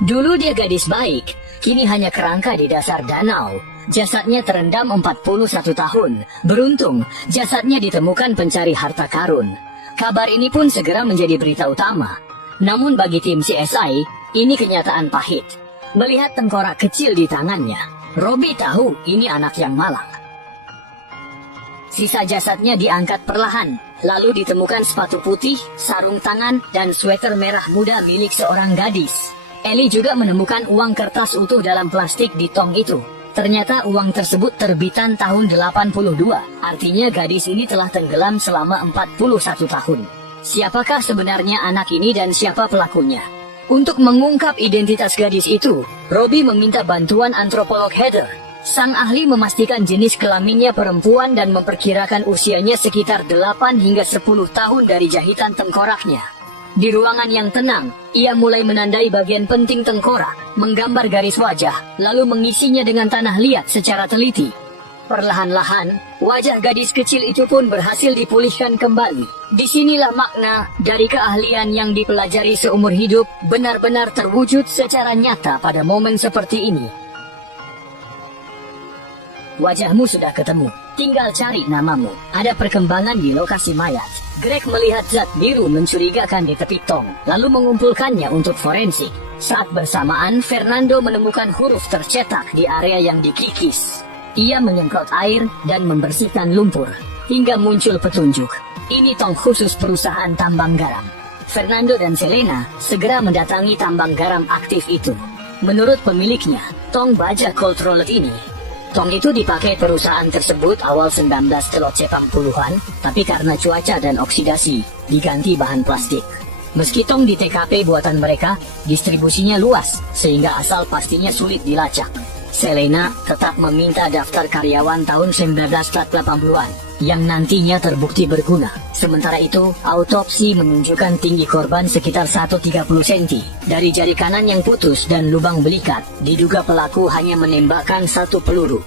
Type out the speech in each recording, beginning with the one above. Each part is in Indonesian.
Dulu dia gadis baik, kini hanya kerangka di dasar danau. Jasadnya terendam 41 tahun. Beruntung, jasadnya ditemukan pencari harta karun. Kabar ini pun segera menjadi berita utama. Namun bagi tim CSI, ini kenyataan pahit. Melihat tengkorak kecil di tangannya, Robi tahu ini anak yang malang. Sisa jasadnya diangkat perlahan, lalu ditemukan sepatu putih, sarung tangan, dan sweater merah muda milik seorang gadis. Ellie juga menemukan uang kertas utuh dalam plastik di tong itu. Ternyata uang tersebut terbitan tahun 82, artinya gadis ini telah tenggelam selama 41 tahun. Siapakah sebenarnya anak ini dan siapa pelakunya? Untuk mengungkap identitas gadis itu, Robi meminta bantuan antropolog Heather. Sang ahli memastikan jenis kelaminnya perempuan dan memperkirakan usianya sekitar 8 hingga 10 tahun dari jahitan tengkoraknya. Di ruangan yang tenang, ia mulai menandai bagian penting tengkorak, menggambar garis wajah, lalu mengisinya dengan tanah liat secara teliti. Perlahan-lahan, wajah gadis kecil itu pun berhasil dipulihkan kembali. Disinilah makna dari keahlian yang dipelajari seumur hidup benar-benar terwujud secara nyata pada momen seperti ini. Wajahmu sudah ketemu, tinggal cari namamu. Ada perkembangan di lokasi mayat. Greg melihat zat biru mencurigakan di tepi tong, lalu mengumpulkannya untuk forensik. Saat bersamaan, Fernando menemukan huruf tercetak di area yang dikikis. Ia menyemprot air dan membersihkan lumpur, hingga muncul petunjuk. Ini tong khusus perusahaan tambang garam. Fernando dan Selena segera mendatangi tambang garam aktif itu. Menurut pemiliknya, tong baja cold rolled ini, tong itu dipakai perusahaan tersebut awal 1980-an, tapi karena cuaca dan oksidasi, diganti bahan plastik. Meski tong di TKP buatan mereka, distribusinya luas, sehingga asal pastinya sulit dilacak. Selena tetap meminta daftar karyawan tahun 1980-an, yang nantinya terbukti berguna. Sementara itu, autopsi menunjukkan tinggi korban sekitar 130 cm. Dari jari kanan yang putus dan lubang belikat, diduga pelaku hanya menembakkan satu peluru.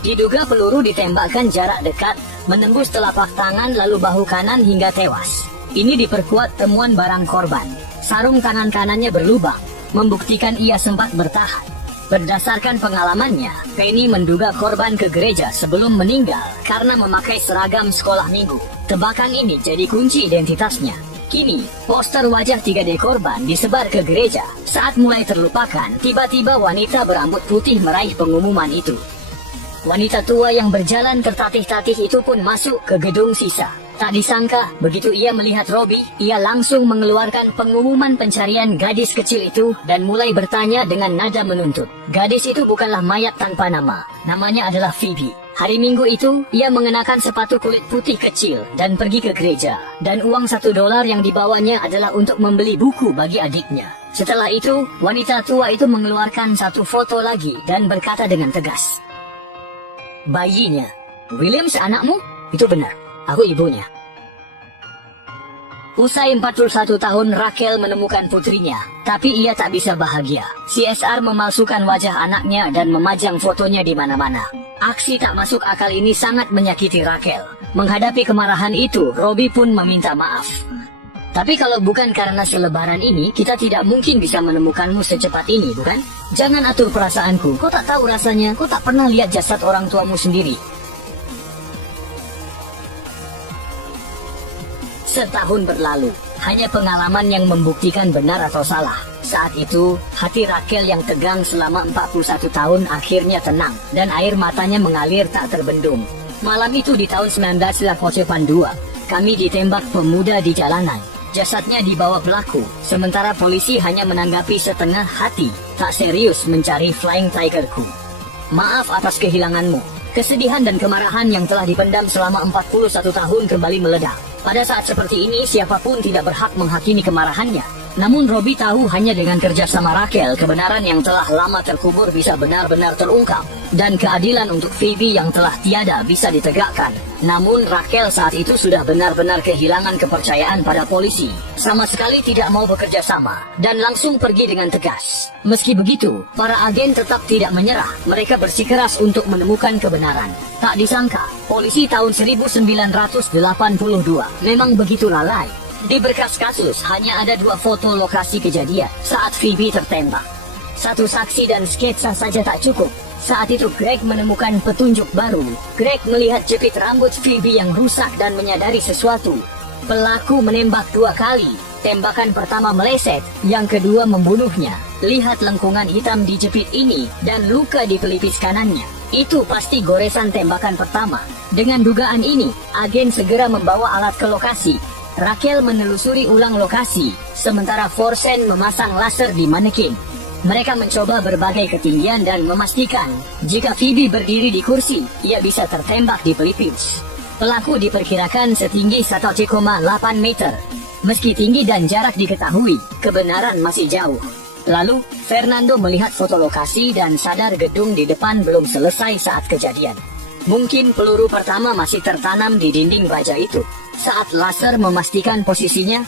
Diduga peluru ditembakkan jarak dekat, menembus telapak tangan lalu bahu kanan hingga tewas. Ini diperkuat temuan barang korban. Sarung tangan kanannya berlubang, membuktikan ia sempat bertahan. Berdasarkan pengalamannya, Penny menduga korban ke gereja sebelum meninggal karena memakai seragam sekolah minggu. Tebakan ini jadi kunci identitasnya. Kini, poster wajah 3D korban disebar ke gereja. Saat mulai terlupakan, tiba-tiba wanita berambut putih meraih pengumuman itu. Wanita tua yang berjalan tertatih-tatih itu pun masuk ke gedung sisa. Tak disangka, begitu ia melihat Robi, ia langsung mengeluarkan pengumuman pencarian gadis kecil itu dan mulai bertanya dengan nada menuntut. Gadis itu bukanlah mayat tanpa nama. Namanya adalah Phoebe. Hari Minggu itu, ia mengenakan sepatu kulit putih kecil dan pergi ke gereja. Dan uang $1 yang dibawanya adalah untuk membeli buku bagi adiknya. Setelah itu, wanita tua itu mengeluarkan satu foto lagi dan berkata dengan tegas, "Bayinya, Williams anakmu? Itu benar. Aku ibunya." Usai 41 tahun Rachel menemukan putrinya, tapi ia tak bisa bahagia. CSR memalsukan wajah anaknya dan memajang fotonya di mana-mana. Aksi tak masuk akal ini sangat menyakiti Rachel. Menghadapi kemarahan itu, Robi pun meminta maaf. "Tapi kalau bukan karena selebaran ini, kita tidak mungkin bisa menemukanmu secepat ini, bukan? Jangan atur perasaanku, kau tak tahu rasanya, kau tak pernah lihat jasad orang tuamu sendiri." Setahun berlalu, hanya pengalaman yang membuktikan benar atau salah. Saat itu, hati Rachel yang tegang selama 41 tahun akhirnya tenang, dan air matanya mengalir tak terbendung. Malam itu di tahun 1982, kami ditembak pemuda di jalanan. Jasadnya dibawa pelaku, sementara polisi hanya menanggapi setengah hati, tak serius mencari Flying Tigerku. Maaf atas kehilanganmu. Kesedihan dan kemarahan yang telah dipendam selama 41 tahun kembali meledak. Pada saat seperti ini, siapapun tidak berhak menghakimi kemarahannya. Namun Robi tahu hanya dengan kerjasama Rachel, kebenaran yang telah lama terkubur bisa benar-benar terungkap. Dan keadilan untuk Phoebe yang telah tiada bisa ditegakkan. Namun Rachel saat itu sudah benar-benar kehilangan kepercayaan pada polisi. Sama sekali tidak mau bekerja sama, dan langsung pergi dengan tegas. Meski begitu, para agen tetap tidak menyerah. Mereka bersikeras untuk menemukan kebenaran. Tak disangka, polisi tahun 1982 memang begitu lalai. Di berkas kasus hanya ada 2 foto lokasi kejadian saat Phoebe tertembak. Satu saksi dan sketsa saja tak cukup. Saat itu Greg menemukan petunjuk baru. Greg melihat jepit rambut Phoebe yang rusak dan menyadari sesuatu. Pelaku menembak 2 kali. Tembakan pertama meleset, yang kedua membunuhnya. Lihat lengkungan hitam di jepit ini dan luka di pelipis kanannya. Itu pasti goresan tembakan pertama. Dengan dugaan ini, agen segera membawa alat ke lokasi. Raquel menelusuri ulang lokasi, sementara Forsen memasang laser di manekin. Mereka mencoba berbagai ketinggian dan memastikan jika Phoebe berdiri di kursi, ia bisa tertembak di pelipis. Pelaku diperkirakan setinggi 1,8 meter. Meski tinggi dan jarak diketahui, kebenaran masih jauh. Lalu, Fernando melihat foto lokasi dan sadar gedung di depan belum selesai saat kejadian. Mungkin peluru pertama masih tertanam di dinding baja itu. Saat laser memastikan posisinya,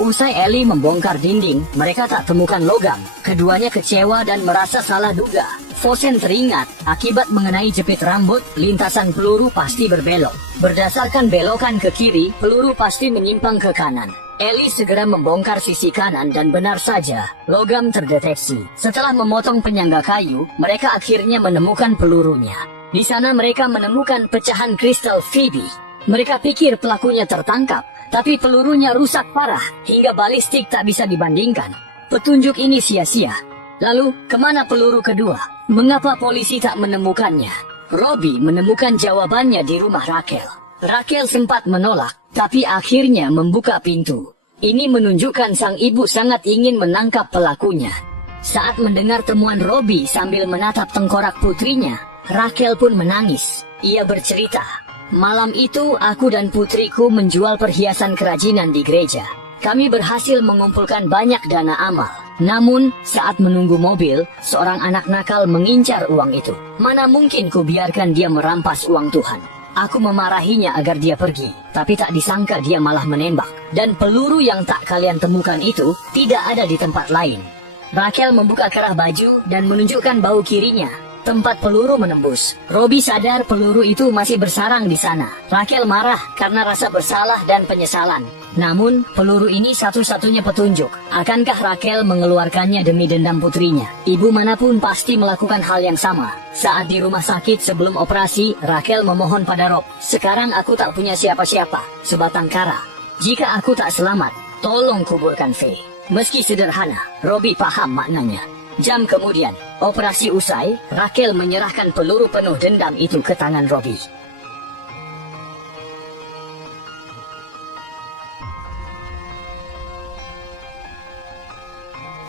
usai Ellie membongkar dinding, mereka tak temukan logam. Keduanya kecewa dan merasa salah duga. Fosen teringat, akibat mengenai jepit rambut, lintasan peluru pasti berbelok. Berdasarkan belokan ke kiri, peluru pasti menyimpang ke kanan. Ellie segera membongkar sisi kanan dan benar saja, logam terdeteksi. Setelah memotong penyangga kayu, mereka akhirnya menemukan pelurunya. Di sana mereka menemukan pecahan kristal Phoebe. Mereka pikir pelakunya tertangkap, tapi pelurunya rusak parah, hingga balistik tak bisa dibandingkan. Petunjuk ini sia-sia. Lalu, kemana peluru kedua? Mengapa polisi tak menemukannya? Robbie menemukan jawabannya di rumah Raquel. Raquel sempat menolak, tapi akhirnya membuka pintu. Ini menunjukkan sang ibu sangat ingin menangkap pelakunya. Saat mendengar temuan Robbie sambil menatap tengkorak putrinya, Raquel pun menangis. Ia bercerita, "Malam itu aku dan putriku menjual perhiasan kerajinan di gereja. Kami berhasil mengumpulkan banyak dana amal. Namun, saat menunggu mobil, seorang anak nakal mengincar uang itu. Mana mungkin ku biarkan dia merampas uang Tuhan. Aku memarahinya agar dia pergi, tapi tak disangka dia malah menembak. Dan peluru yang tak kalian temukan itu tidak ada di tempat lain." Raquel membuka kerah baju dan menunjukkan bahu kirinya. Tempat peluru menembus. Robbie sadar peluru itu masih bersarang di sana. Raquel marah karena rasa bersalah dan penyesalan. Namun, peluru ini satu-satunya petunjuk. Akankah Raquel mengeluarkannya demi dendam putrinya? Ibu manapun pasti melakukan hal yang sama. Saat di rumah sakit sebelum operasi, Raquel memohon pada Rob, "Sekarang aku tak punya siapa-siapa, sebatang kara. Jika aku tak selamat, tolong kuburkan Faye." Meski sederhana, Robbie paham maknanya. Jam kemudian, operasi usai, Raquel menyerahkan peluru penuh dendam itu ke tangan Robbie.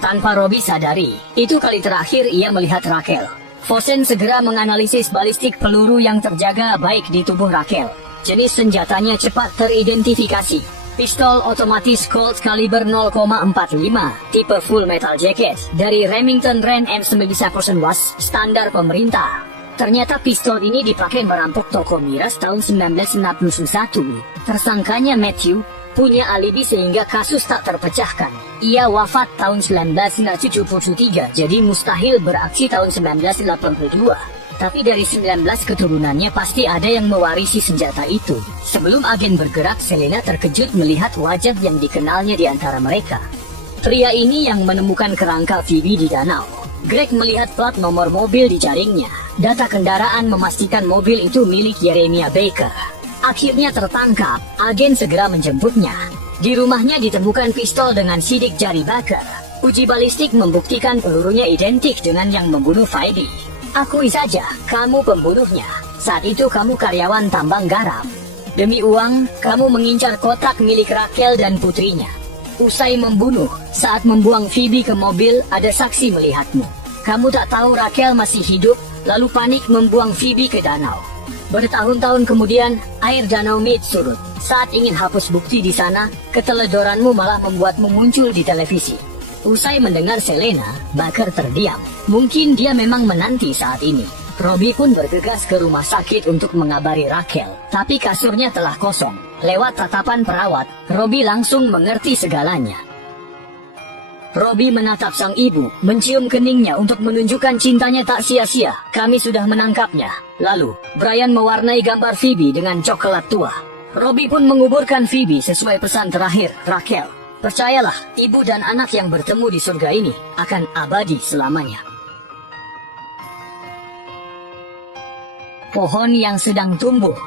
Tanpa Robbie sadari, itu kali terakhir ia melihat Raquel. Fosen segera menganalisis balistik peluru yang terjaga baik di tubuh Raquel. Jenis senjatanya cepat teridentifikasi. Pistol otomatis Colt kaliber 0,45, tipe full metal jacket, dari Remington Rand M9 was, standar pemerintah. Ternyata pistol ini dipakai merampok toko miras tahun 1961. Tersangkanya Matthew punya alibi sehingga kasus tak terpecahkan. Ia wafat tahun 1973, jadi mustahil beraksi tahun 1982. Tapi dari 19 keturunannya pasti ada yang mewarisi senjata itu. Sebelum agen bergerak, Selena terkejut melihat wajah yang dikenalnya di antara mereka. Pria ini yang menemukan kerangka Phoebe di danau. Greg melihat plat nomor mobil di jaringnya. Data kendaraan memastikan mobil itu milik Jeremiah Baker. Akhirnya tertangkap, agen segera menjemputnya. Di rumahnya ditemukan pistol dengan sidik jari Baker. Uji balistik membuktikan pelurunya identik dengan yang membunuh Phoebe. "Akui saja, kamu pembunuhnya. Saat itu kamu karyawan tambang garam. Demi uang, kamu mengincar kotak milik Raquel dan putrinya. Usai membunuh, saat membuang Phoebe ke mobil, ada saksi melihatmu. Kamu tak tahu Raquel masih hidup, lalu panik membuang Phoebe ke danau. Bertahun-tahun kemudian, air danau Mead surut. Saat ingin hapus bukti di sana, keteledoranmu malah membuatmu muncul di televisi." Usai mendengar Selena, Baker terdiam. Mungkin dia memang menanti saat ini. Robbie pun bergegas ke rumah sakit untuk mengabari Raquel, tapi kasurnya telah kosong. Lewat tatapan perawat, Robbie langsung mengerti segalanya. Robbie menatap sang ibu, mencium keningnya untuk menunjukkan cintanya tak sia-sia. "Kami sudah menangkapnya." Lalu, Brian mewarnai gambar Phoebe dengan coklat tua. Robbie pun menguburkan Phoebe sesuai pesan terakhir Raquel. Percayalah, ibu dan anak yang bertemu di surga ini akan abadi selamanya. Pohon yang sedang tumbuh